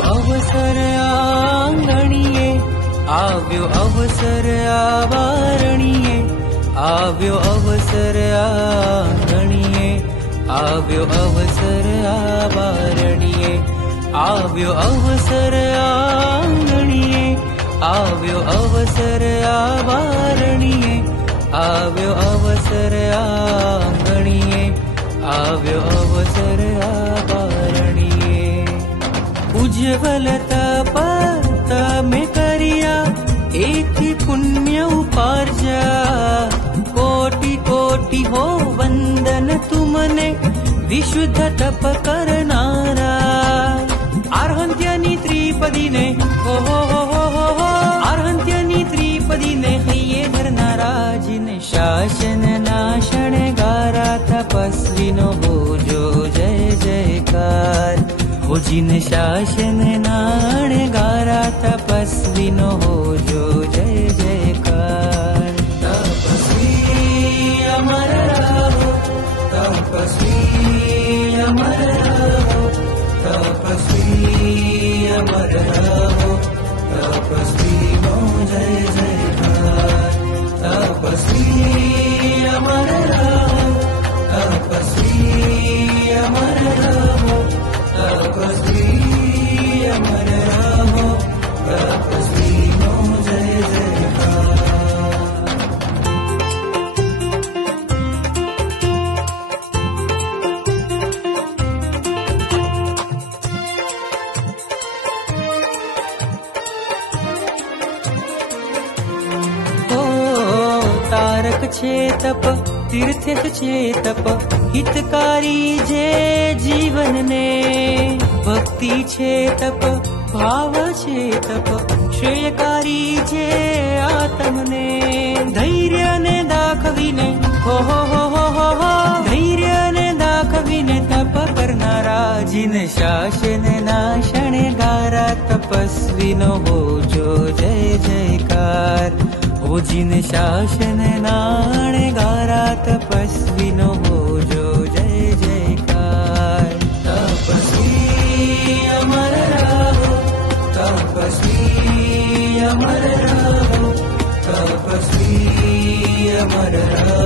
अवसर आंगणीए, આવ્યો અવસર આવારણીએ, આવ્યો અવસર આંગણીએ, આવ્યો અવસર આવારણીએ, આવ્યો અવસર આંગણીએ, આવ્યો અવસર આવારણીએ, આવ્યો અવસર આંગણીએ, આવ્યો અવસર આવારણીએ. ઉજ્જવલ તપ તમે કર્યા એથી પુણ્ય ઉપાર્જા, કોટી કોટી હો વંદન તુમને વિશુદ્ધ તપ કરનારા. આર્હંત્યની ત્રિપદીને હો હો હો હો હો, આર્હંત્યની ત્રિપદીને હૈયે ધરનારા, જીને શાસન નાશણ ગારા તપસ્વીનો હોજો જય જયકાર. हो जिन शासन नाण गारा तपस्वीनो होजो जय जयकार. तपस्वी अमर रहो, तपस्वी अमर रहो, तपस्वी अमर रहो, तपस्वी नो जय जयकार. तपस्वी अमर रहो, तपस्वी अमर रहो, तपस्वी अमर रहो, तपस्वी नो जय जयकार. ओ तारक छे तप तीर्थ छे तप, हितकारी जे जीवन ने. भक्ति छे तप भाव छे तप, श्रेयकारी जे आत्मने. धैर्य ने दाखवीने हो हो हो हो हो हो, धैर्य ने दाखवीने तप करनारा, जिन शासन नाशण गारा तपस्वीनो होजो जय जयकार. हो जिन शासन नाण गारा तपस्वीनो होजो जय जयकार. तपस्वी अमर रहो, तपस्वी अमर रहो, तपस्वी अमर रहो,